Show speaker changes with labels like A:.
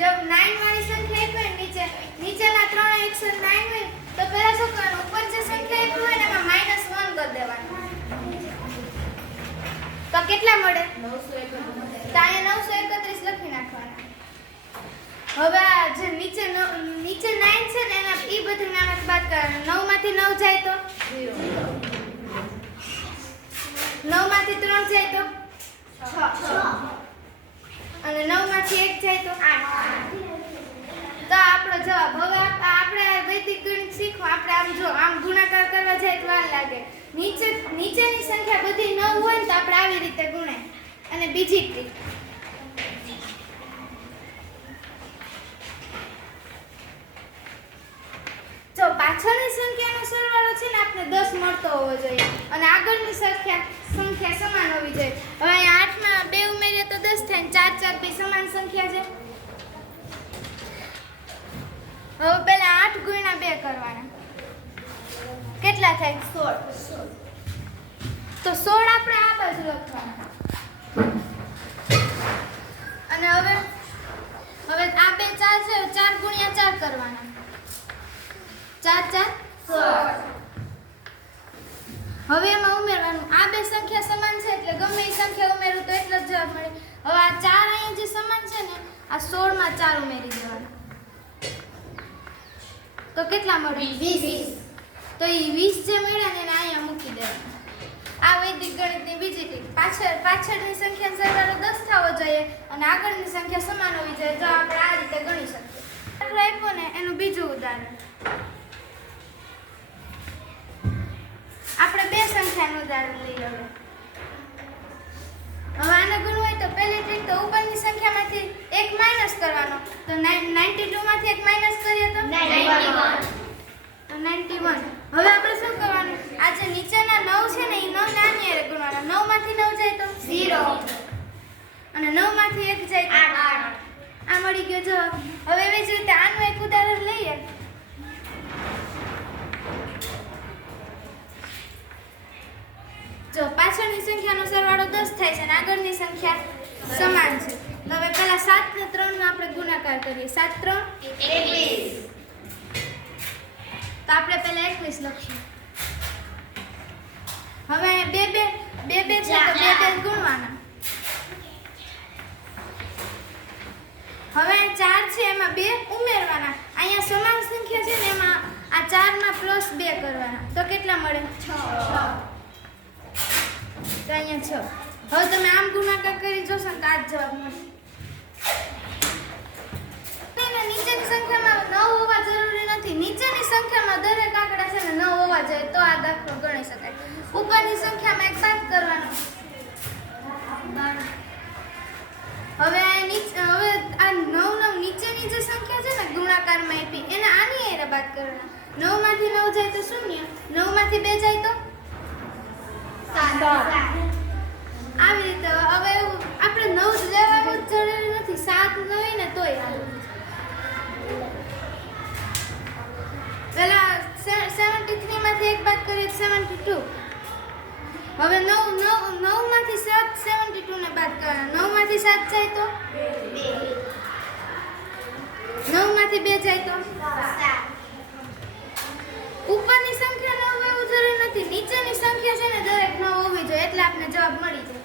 A: જબ નાઇન વાળી સંખ્યા એક હોય નીચે નીચેના ત્રણ એકસો નાઇન હોય, તો પહેલા શું કરવાનું ઉપર જે સંખ્યા એક હોય ને એમાં માઇનસ વન કરી દેવાનું. તો કેટલા મળે? તો અહીંયા નવસો એકત્રીસ લખી નાખવાના. હવે જે નીચે નીચે 9 છે ને, એના એ બધું નામાંથી બાદ કરવાનું. 9 માંથી નવ જાય તો? નવમાંથી ત્રણ જાય તો? અને નવમાંથી એક જાય તો તો આપણો જવાબ, હવે આપણે વૈદિક ગણિત શીખો. આપણે આમ જો, આમ ગુણાકાર કરવા જાય તો વાર લાગે. નીચે નીચેની સંખ્યા બધી નવ હોય ને તો આપણે આવી રીતે ગુણે અને બીજી ટ્રીક જો પાછળની સંખ્યાનો સરવાળો 10 મળતો હોવો જોઈએ અને આગળની સંખ્યા સંખ્યા સમાન હોવી જોઈએ. હવે આઠમાં બે ઉમેરીએ તો દસ થાય ચાર ચાર, બે સમાન સંખ્યા છે. હવે પહેલા આઠ ગુણ્યા બે કરવાના. કેટલા થાય? સોળ. તો સોળ આપણે આ બાજુ લખવાના. અને હવે હવે આ બે ચાર છે, ચાર ગુણ્યા ચાર કરવાના. ચાર ચાર? હવે એમાં ઉમેરવાનું. આ બે સંખ્યા સમાન છે એટલે ગમે એ સંખ્યા ઉમેરું તો એટલો જ જવાબ મળે. હવે આ ચાર અહીંયા જે સમાન છે ને આ 16 માં ચાર ઉમેરી દેવાના. તો કેટલા મળે? વીસ. તો એ વીસ જે મળ્યા ને એને અહીંયા મૂકી દેવાના. આ વૈદિક ગણિતની બીજી ટીક પાછળ પાછળની સંખ્યા સરવાળો દસ થવો જોઈએ અને આગળની સંખ્યા સમાન હોવી જોઈએ. જો આપણે આ રીતે ગણી શકીએ. દાખલો આપ્યો ને એનું બીજું ઉદાહરણ. સંખ્યાનું લઈ હવે હવે આને ગણવું હોય તો પહેલી ટ્રીક તો ઉપરની સંખ્યામાંથી એક માઇનસ કરવાનો. તો 92 માંથી એક માઇનસ કરીએ તો?
B: 91.
A: તો 91 હવે આપણે શું કરવાનું? આ જે નીચેના નવ છે ને એ નવ નાની હારે ગુણવાના. 9 માંથી 9 જાય તો? ઝીરો અને 9 માંથી 1 જાય તો? આ મળી ગયો જવાબ. હવે એવી જ રીતે આનું એક ઉદાહરણ લઈએ. પાછળની સંખ્યાનો સરવાળો 10 થાય છે અને આગળની સંખ્યા સમાન છે. તો હવે પહેલા 7 ને 3 નો આપણે ગુણાકાર કરીએ. 7 3 તો આપણે પહેલા 21 લખીએ હવે બે બે બે બે છે તો બે બે ગુણવાના. હવે ચાર છે, એમાં બે ઉમેરવાના. અહીંયા સમાન સંખ્યા છે ને એમાં આ ચારમાં પ્લસ બે કરવાના. તો કેટલા મળે? છ. તો અહીંયા છ. હવે તમે આમ ગુણાકાર કરી જોશો ને તો આ જ જવાબ મળશે. નીચેની સંખ્યામાં નવ હોવા જરૂરી નથી. નીચેની સંખ્યામાં દરેક આંકડા છે ને નવ હોવા જોઈએ, તો આ દાખલો ગણી શકાય. ઉપરની સંખ્યામાં એક બાદ કરવાનો. હવે હવે આ નવ નવ નીચેની જે સંખ્યા છે ને ગુણાકારમાં આપી, એને આની એને બાદ કરવાના. નવમાંથી નવ જાય તો શૂન્ય નવમાંથી બે જાય તો આવી રીતે હવે આપણે નવ જ લેવાનું જરૂરી નથી સાત ન ને તોય પેલા સેવન્ટી થ્રી માંથી એક બાદ કરીએ સેવન્ટી ટુ હવે નવ નવ નવમાંથી સાત સેવન્ટી ટુ ને બાદ કરવાના. નવમાંથી સાત જાય તો? નવમાંથી બે જાય તો? ઉપરની નથી નીચેની સંખ્યા છે ને દરેક નવ હોવી જોઈએ એટલે આપણે જવાબ મળી જાય.